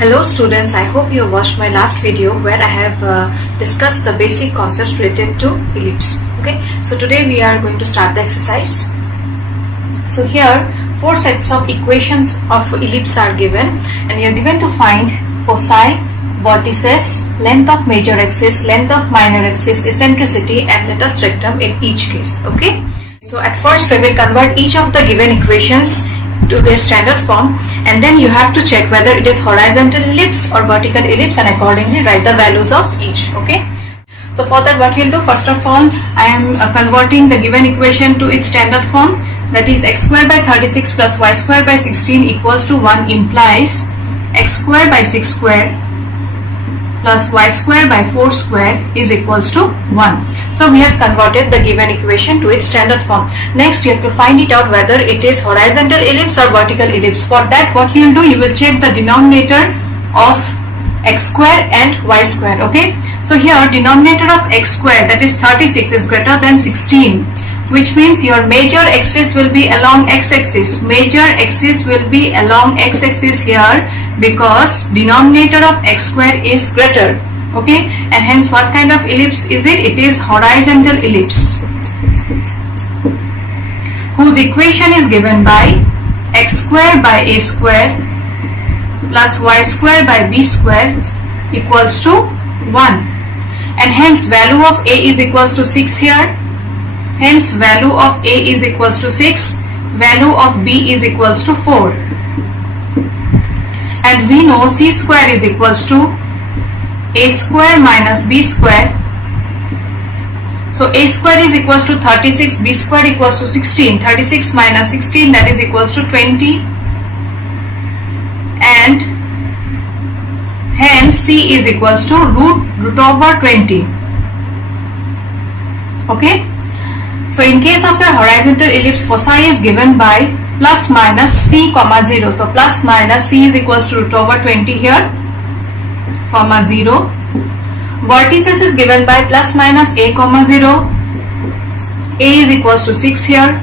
Hello students, I hope you have watched my last video where I have discussed the basic concepts related to ellipse. Okay, so today we are going to start the exercise. So here 4 sets of equations of ellipse are given and you are given to find foci, vertices, length of major axis, length of minor axis, eccentricity and latus rectum in each case. Okay, so at first we will convert each of the given equations to their standard form and then you have to check whether it is horizontal ellipse or vertical ellipse and accordingly write the values of each. Okay, so for that what you'll do, first of all I am converting the given equation to its standard form, that is x square by 36 plus y square by 16 equals to 1 implies x square by 6 square plus y square by 4 square is equals to 1. So we have converted the given equation to its standard form. Next you have to find it out whether it is horizontal ellipse or vertical ellipse. For that what you will do, you will check the denominator of x square and y square. Okay, so here denominator of x square, that is 36, is greater than 16, which means your major axis will be along x-axis. Major axis will be along x-axis here because denominator of x square is greater. Okay, and hence what kind of ellipse is it? It is horizontal ellipse whose equation is given by x square by a square plus y square by b square equals to 1, and hence value of a is equals to 6 here. Hence value of a is equals to 6, value of b is equals to 4, and we know c square is equals to a square minus b square. So a square is equals to 36, b square equals to 16. 36 minus 16, that is equals to 20, and hence c is equals to root over 20. Okay, so in case of a horizontal ellipse, foci is given by plus minus c comma 0. So plus minus c is equals to root over 20 here, comma 0. Vertices is given by plus minus a comma 0. A is equals to 6 here.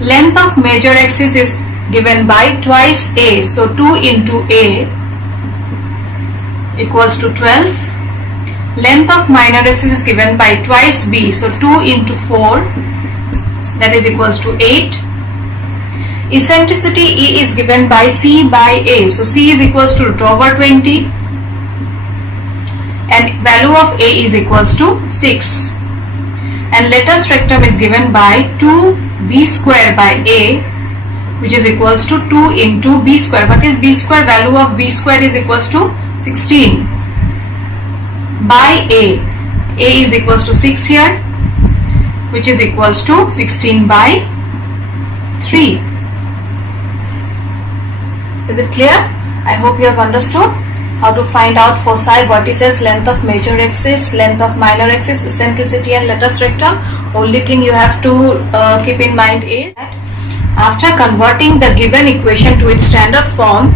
Length of major axis is given by twice a. So 2 into a equals to 12. Length of minor axis is given by twice b. So 2 into 4, that is equals to 8. Eccentricity E is given by c by a. So c is equals to root over 20 and value of a is equals to 6. And latus rectum is given by 2b square by a, which is equals to 2 into b square. What is b square? Value of b square is equals to 16 by a. A is equals to 6 here, which is equals to 16 by 3. Is it clear? I hope you have understood how to find out foci, vertices, length of major axis, length of minor axis, eccentricity and latus rectum. Only thing you have to keep in mind is that after converting the given equation to its standard form,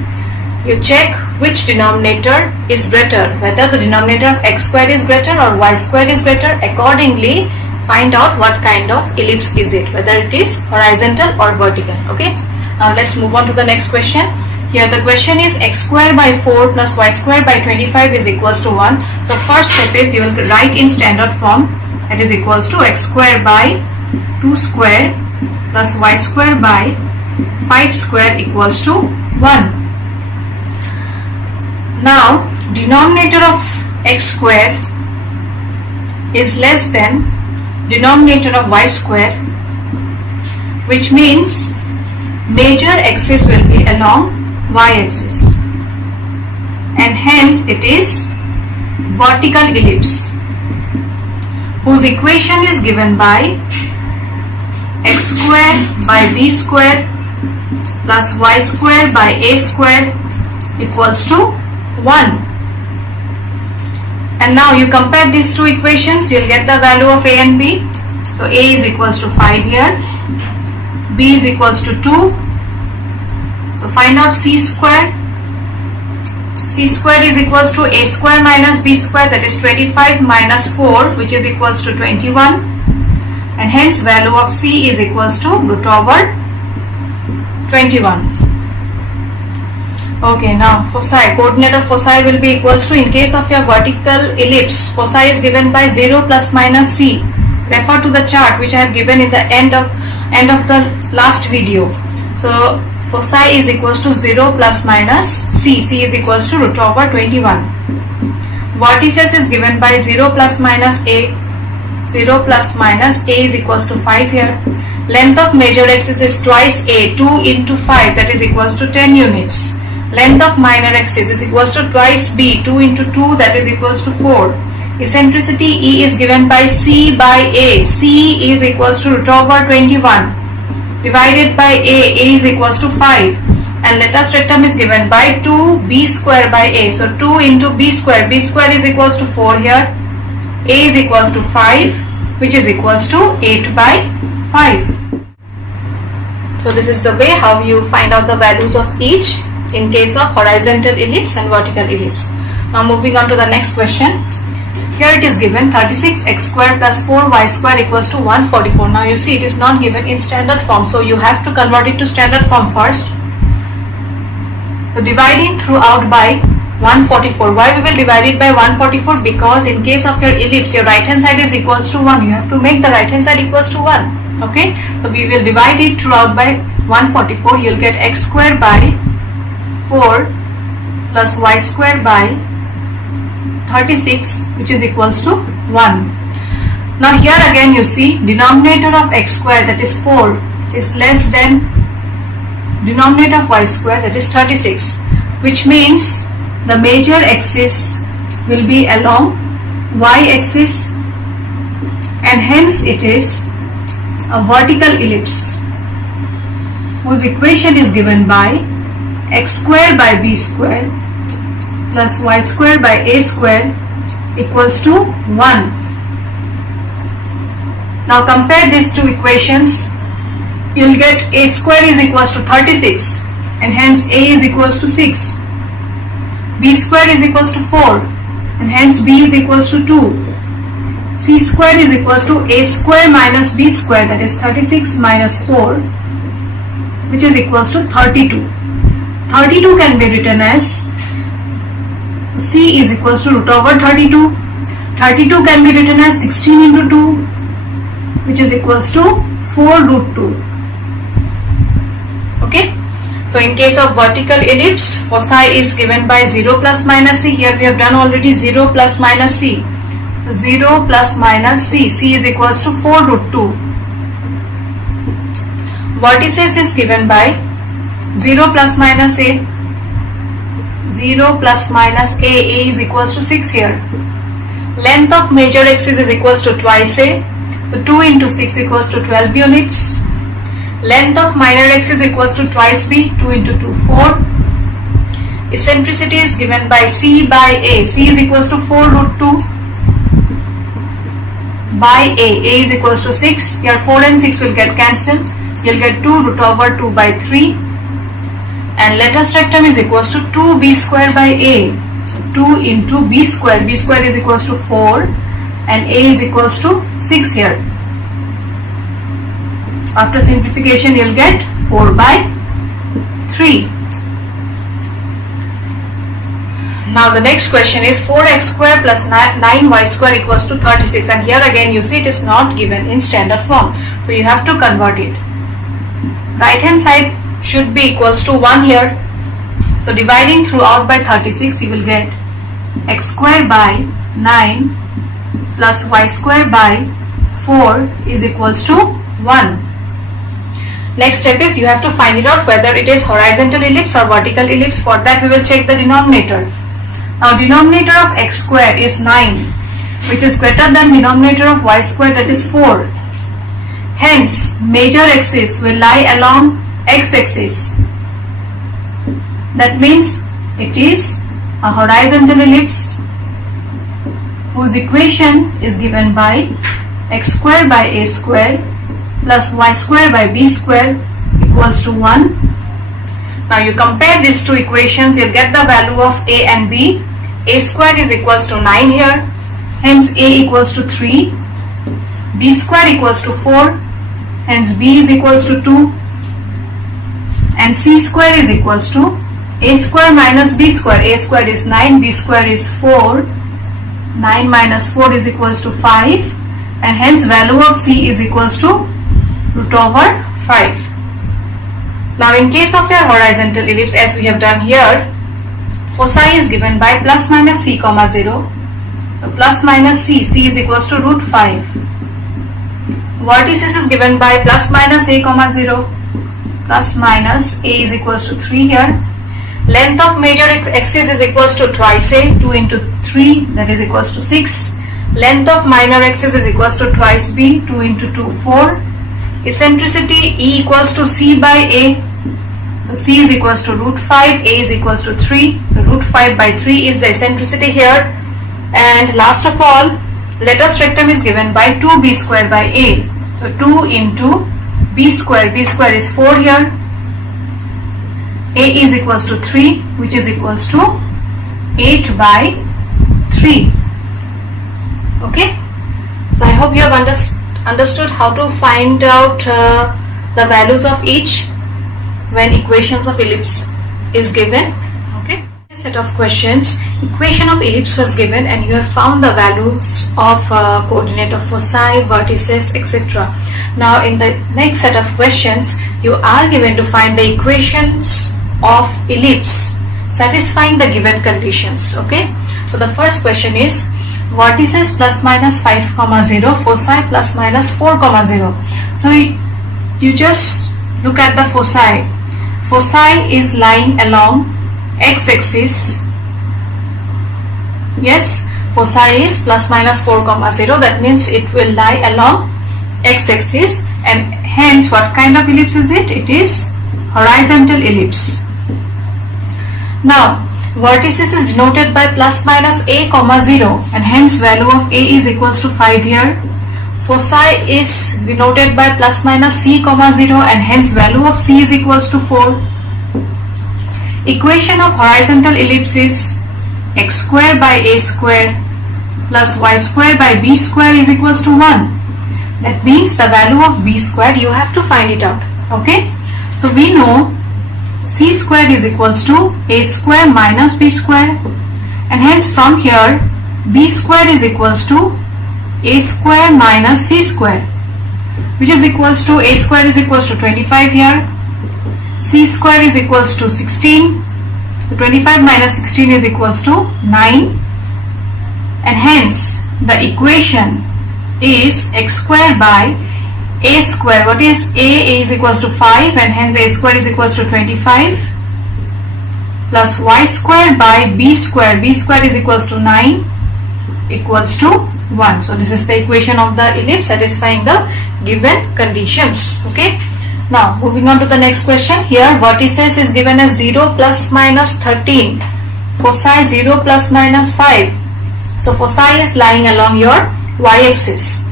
you check which denominator is greater, whether the denominator of x square is greater or y square is greater. Accordingly, find out what kind of ellipse is it, whether it is horizontal or vertical. Okay, now let's move on to the next question. Here the question is x square by 4 plus y square by 25 is equals to 1. So first step is you will write in standard form, that is equals to x square by 2 square plus y square by 5 square equals to 1. Now denominator of x square is less than denominator of y square, which means major axis will be along y-axis and hence it is vertical ellipse whose equation is given by x square by b square plus y square by a square equals to 1. And now you compare these two equations, you will get the value of a and b. So a is equals to 5 here, b is equals to 2. So find out c square. C square is equals to a square minus b square, that is 25 minus 4, which is equals to 21, and hence value of c is equals to root over 21. Okay, now foci, coordinate of foci will be equals to, in case of your vertical ellipse, foci is given by 0 plus minus c. Refer to the chart which I have given in the end of the last video. So foci is equals to 0 plus minus c. C is equals to root over 21. Vertices is given by 0 plus minus a. 0 plus minus a is equals to 5 here. Length of major axis is twice a. 2 into 5, that is equals to 10 units. Length of minor axis is equals to twice b. 2 into 2, that is equals to 4. Eccentricity E is given by c by a. C is equals to root over 21 divided by a is equals to 5, and latus rectum is given by 2b square by a. So 2 into b square is equals to 4 here. A is equals to 5, which is equals to 8 by 5. So this is the way how you find out the values of each in case of horizontal ellipse and vertical ellipse. Now moving on to the next question. Here it is given 36x square plus 4y square equals to 144. Now you see it is not given in standard form, so you have to convert it to standard form first. So dividing throughout by 144. Why we will divide it by 144? Because in case of your ellipse, your right hand side is equals to 1. You have to make the right hand side equals to 1. Okay, so we will divide it throughout by 144. You will get x square by 4 plus y square by 36, which is equals to 1. Now here again you see denominator of x square, that is 4, is less than denominator of y square, that is 36, which means the major axis will be along y axis, and hence it is a vertical ellipse whose equation is given by x square by b square plus y square by a square equals to 1. Now compare these two equations. You will get a square is equals to 36, and hence a is equals to 6. B square is equals to 4, and hence b is equals to 2. C square is equals to a square minus b square, that is 36 minus 4, which is equals to 32. 32 can be written as c is equals to root over 32. 32 can be written as 16 into 2, which is equals to 4 root 2. Okay. So in case of vertical ellipse, foci is given by 0 plus minus c. Here we have done already 0 plus minus c. 0 plus minus c. C is equals to 4 root 2. Vertices is given by 0 plus minus a. 0 plus minus a is equals to 6 here. Length of major axis is equals to twice a. So 2 into 6 equals to 12 units. Length of minor axis equals to twice b. 2 into 2, 4. Eccentricity is given by c by a. C is equals to 4 root 2 by a. A is equals to 6. Here 4 and 6 will get cancelled. You will get 2 root over 2 by 3. And latus rectum is equals to 2b square by a. 2 into b square. B square is equals to 4, and a is equals to 6 here. After simplification, you will get 4 by 3. Now the next question is 4x square plus 9y square equals to 36, and here again you see it is not given in standard form, so you have to convert it. Right hand side should be equals to 1 here, so dividing throughout by 36 you will get x square by 9 plus y square by 4 is equals to 1. Next step is you have to find it out whether it is horizontal ellipse or vertical ellipse. For that we will check the denominator. Now denominator of x square is 9, which is greater than denominator of y square, that is 4. Hence major axis will lie along x axis. That means it is a horizontal ellipse whose equation is given by x square by a square plus y square by b square equals to 1. Now you compare these two equations, you'll get the value of a and b. A square is equals to 9 here, hence a equals to 3. B square equals to 4, hence b is equals to 2. And c square is equals to a square minus b square. A square is 9, b square is 4. 9 minus 4 is equals to 5, and hence value of c is equals to root over 5. Now in case of your horizontal ellipse, as we have done here, foci is given by plus minus c comma 0. So plus minus c is equals to root 5. Vertices is given by plus minus a comma 0. Plus minus a is equals to 3 here. Length of major axis is equals to twice a, 2 into 3, that is equals to 6. Length of minor axis is equals to twice b, 2 into 2, 4. Eccentricity E equals to c by a. C is equals to root 5, a is equals to 3. Root 5 by 3 is the eccentricity here. And last of all, latus rectum is given by 2b square by a. So 2 into b square is 4 here. A is equals to 3, which is equals to 8 by 3. Okay. So I hope you have understood how to find out the values of each when equations of ellipse is given. Okay. Set of questions. Equation of ellipse was given and you have found the values of coordinate of foci, vertices, etc. Now in the next set of questions, you are given to find the equations of ellipse satisfying the given conditions. Okay. So the first question is vertices plus minus 5 comma 0, foci plus minus 4 comma 0. So you just look at the foci. Foci is lying along x-axis. Yes, foci is plus minus 4 comma 0. That means it will lie along x-axis, and hence what kind of ellipse is it? It is horizontal ellipse. Now vertices is denoted by plus minus a comma 0, and hence value of a is equals to 5 here. Foci is denoted by plus minus c comma 0, and hence value of c is equals to 4. Equation of horizontal ellipse is x square by a square plus y square by b square is equals to 1. That means the value of b square you have to find it out. Okay. So we know c square is equals to a square minus b square, and hence from here b square is equals to a square minus c square, which is equals to a square is equals to 25 here, c square is equals to 16, so 25 minus 16 is equals to 9, and hence the equation is x square by a square. What is a is equals to 5, and hence a square is equals to 25, plus y square by b square is equals to 9 equals to 1. So this is the equation of the ellipse satisfying the given conditions. Okay. Now moving on to the next question. Here vertices is given as 0 plus minus 13, foci 0 plus minus 5. So foci is lying along your y-axis.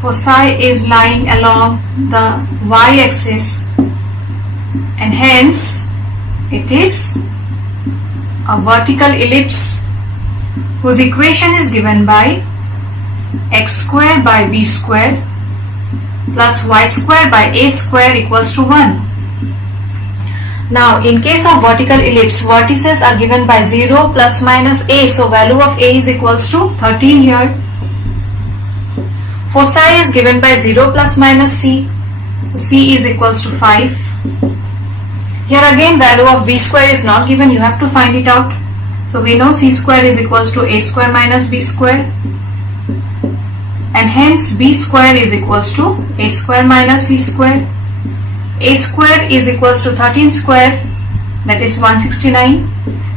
Foci is lying along the y-axis, and hence it is a vertical ellipse whose equation is given by x square by b square plus y square by a square equals to 1. Now in case of vertical ellipse, vertices are given by 0 plus minus a, so value of a is equals to 13 here. Foci is given by 0 plus minus c, so c is equals to 5. Here again value of b square is not given, you have to find it out. So we know c square is equals to a square minus b square, and hence b square is equals to a square minus c square. A square is equals to 13 square, that is 169.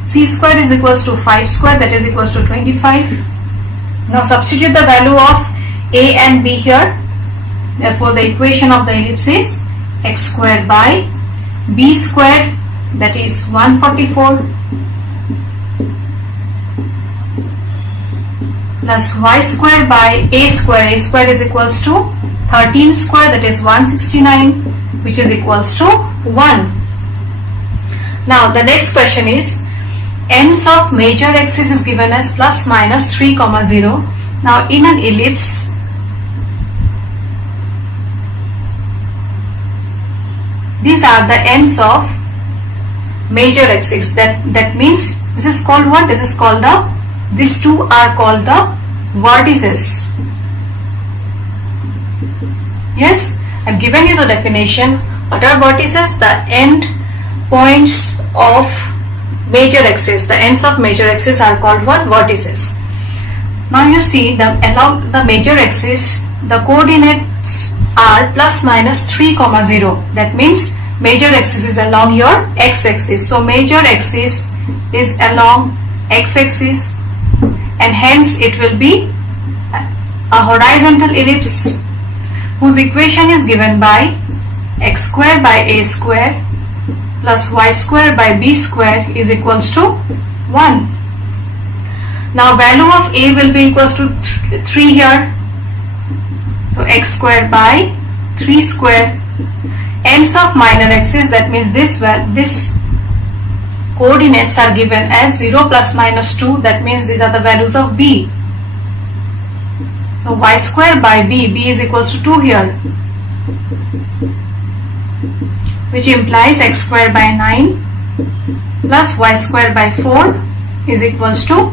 C square is equals to 5 square, that is equals to 25. Now substitute the value of a and b here. Therefore the equation of the ellipse is x square by b square, that is 144, plus y square by a square is equals to 13 square, that is 169, which is equals to 1. Now the next question is ends of major axis is given as plus minus 3 comma 0. Now in an ellipse, these are the ends of major axis. That means this is called what? This is called these two are called the vertices. Yes, I've given you the definition. What are vertices? The end points of major axis. The ends of major axis are called what? Vertices. Now you see along the major axis, the coordinates are plus minus 3, 0. That means major axis is along your x-axis. So major axis is along x-axis, and hence it will be a horizontal ellipse whose equation is given by x square by a square plus y square by b square is equals to 1. Now value of a will be equals to 3 here. So x square by 3 square. Ends of minor axis, that means this coordinates are given as 0 plus minus 2. That means these are the values of b. So y square by b is equals to 2 here, which implies x square by 9 plus y square by 4 is equals to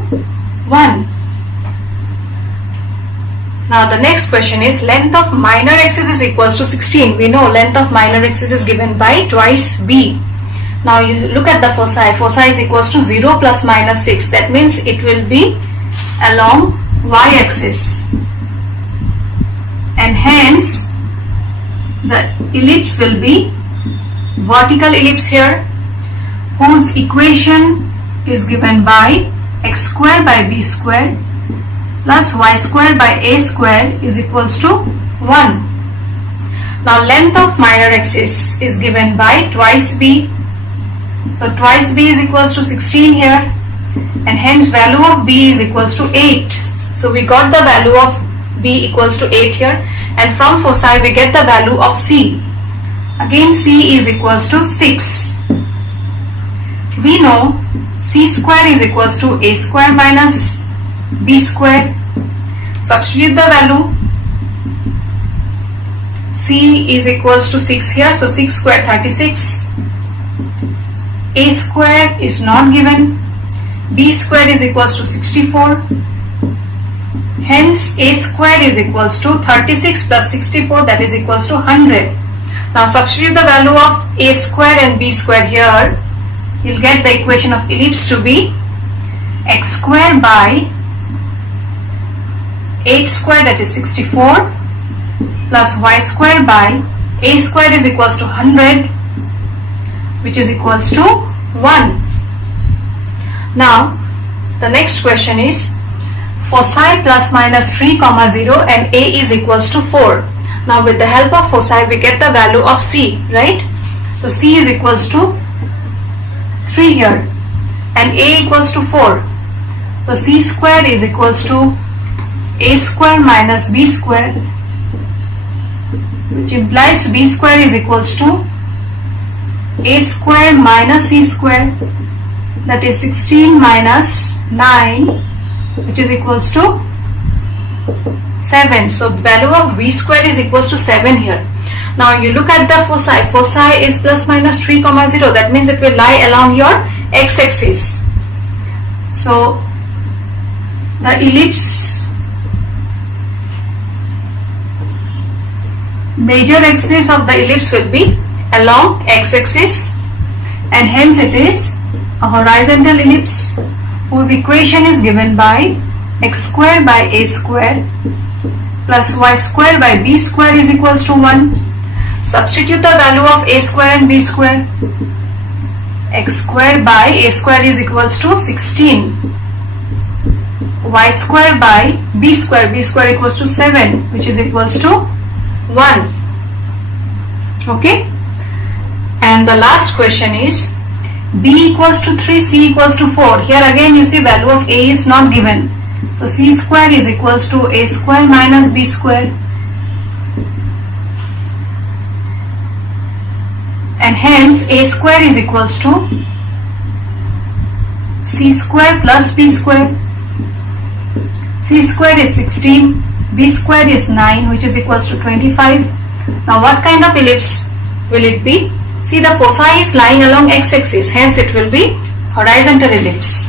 1. Now the next question is length of minor axis is equals to 16. We know length of minor axis is given by twice b. Now you look at the foci. Foci is equals to 0 plus minus 6. That means it will be along y-axis, and hence the ellipse will be vertical ellipse here, whose equation is given by x square by b square plus y square by a square is equals to 1. Now length of minor axis is given by twice b. So twice b is equals to 16 here, and hence value of b is equals to 8. So we got the value of b equals to 8 here, and from foci we get the value of c. Again c is equals to 6. We know c square is equals to a square minus b square. Substitute the value. C is equals to 6 here, so 6 square 36. A square is not given. B square is equals to 64. Hence a square is equals to 36 plus 64, that is equals to 100. Now substitute the value of a square and b square here. You'll get the equation of ellipse to be x square by 8 square, that is 64, plus y square by a square is equals to 100, which is equals to 1. Now the next question is foci plus minus 3, 0 and a is equals to 4. Now with the help of foci we get the value of c, right? So c is equals to 3 here, and a equals to 4. So c square is equals to a square minus b square, which implies b square is equals to a square minus c square, that is 16 minus 9, which is equals to 7. So value of v square is equals to 7 here. Now you look at the foci. Foci is plus minus 3, 0. That means it will lie along your x-axis. So the ellipse, major axis of the ellipse will be along x-axis, and hence it is a horizontal ellipse whose equation is given by x square by a square plus y square by b square is equals to 1. Substitute the value of a square and b square. X square by a square is equals to 16. Y square by b square equals to 7, which is equals to 1. Okay, and the last question is b equals to 3, c equals to 4. Here again you see value of a is not given, so c square is equals to a square minus b square, and hence a square is equals to c square plus b square. C square is 16, b square is 9, which is equals to 25. Now what kind of ellipse will it be? See, the foci is lying along x-axis, hence it will be horizontal ellipse.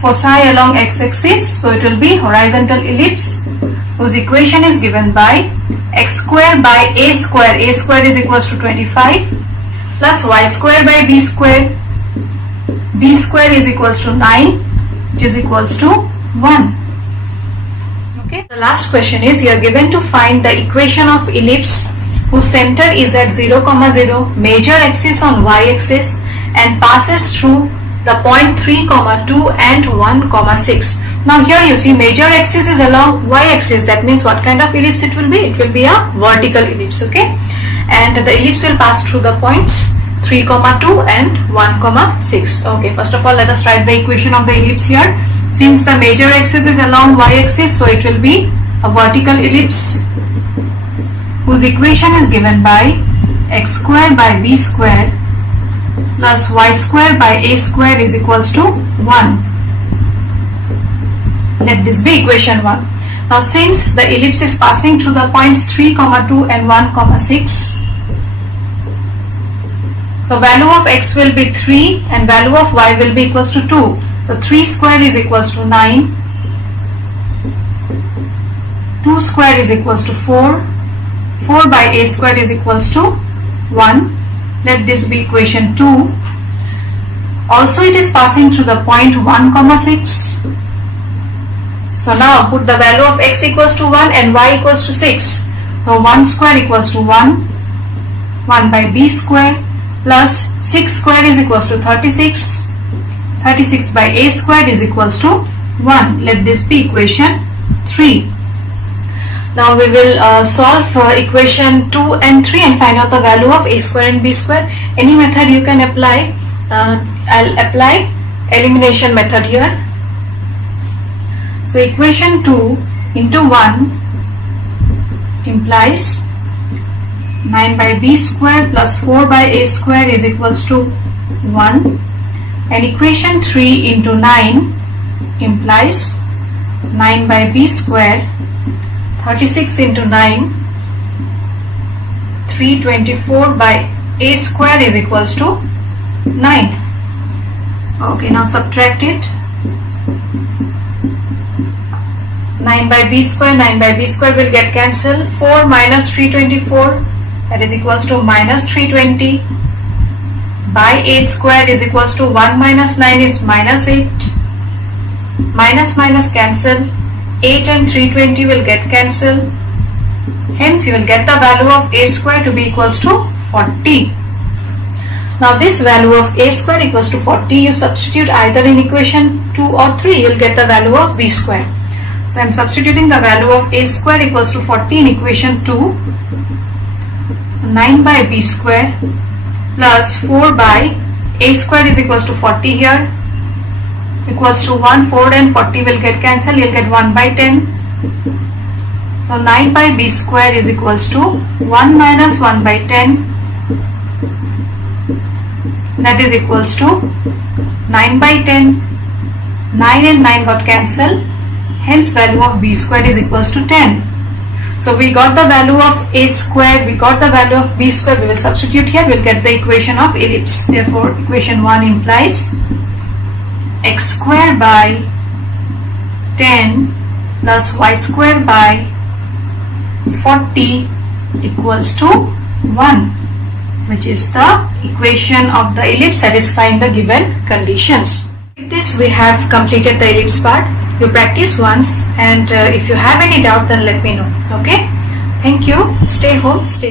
Foci along x-axis, so it will be horizontal ellipse, whose equation is given by x square by a square is equals to 25, plus y square by b square is equals to 9, which is equals to 1. Okay. The last question is, you are given to find the equation of ellipse whose center is at 0, 0, major axis on y-axis and passes through the point 3, 2 and 1, 6. Now here you see major axis is along y-axis. That means what kind of ellipse it will be? It will be a vertical ellipse, okay? And the ellipse will pass through the points 3, 2 and 1, 6. Okay, first of all let us write the equation of the ellipse here. Since the major axis is along y-axis, so it will be a vertical ellipse whose equation is given by x square by b square plus y square by a square is equals to 1. Let this be equation 1. Now since the ellipse is passing through the points 3, 2 and 1, 6, so value of x will be 3 and value of y will be equals to 2. So 3 square is equals to 9, 2 square is equals to 4, 4 by a square is equals to 1. Let this be equation 2. Also it is passing through the point 1, 6. So now put the value of x equals to 1 and y equals to 6. So 1 square equals to 1, 1 by b square plus 6 square is equals to 36, 36 by a square is equals to 1. Let this be equation 3. Now we will solve equation 2 and 3 and find out the value of a square and b square. Any method you can apply. I'll apply elimination method here. So equation 2 into 1 implies 9 by b square plus 4 by a square is equals to 1, and equation 3 into 9 implies 9 by b square, 36 into 9, 324 by a square is equals to 9. Okay, now subtract it. 9 by b square will get cancelled. 4 minus 324, that is equals to minus 320, by a square is equals to 1 minus 9 is minus 8, minus minus cancel, 8 and 320 will get cancelled, hence you will get the value of a square to be equals to 40. Now this value of a square equals to 40, you substitute either in equation 2 or 3, you will get the value of b square. So I am substituting the value of a square equals to 40 in equation 2. 9 by b square plus 4 by a square is equals to 40 here, equals to 1, 4 and 40 will get cancelled, you will get 1 by 10. So 9 by b square is equals to 1 minus 1 by 10, that is equals to 9 by 10. 9 and 9 got cancelled, hence value of b square is equals to 10. So we got the value of a square, we got the value of b square, we will substitute here, we will get the equation of ellipse. Therefore equation 1 implies x square by 10 plus y square by 40 equals to 1, which is the equation of the ellipse satisfying the given conditions. With this we have completed the ellipse part. You practice once, and if you have any doubt then let me know. Okay, thank you. Stay home, stay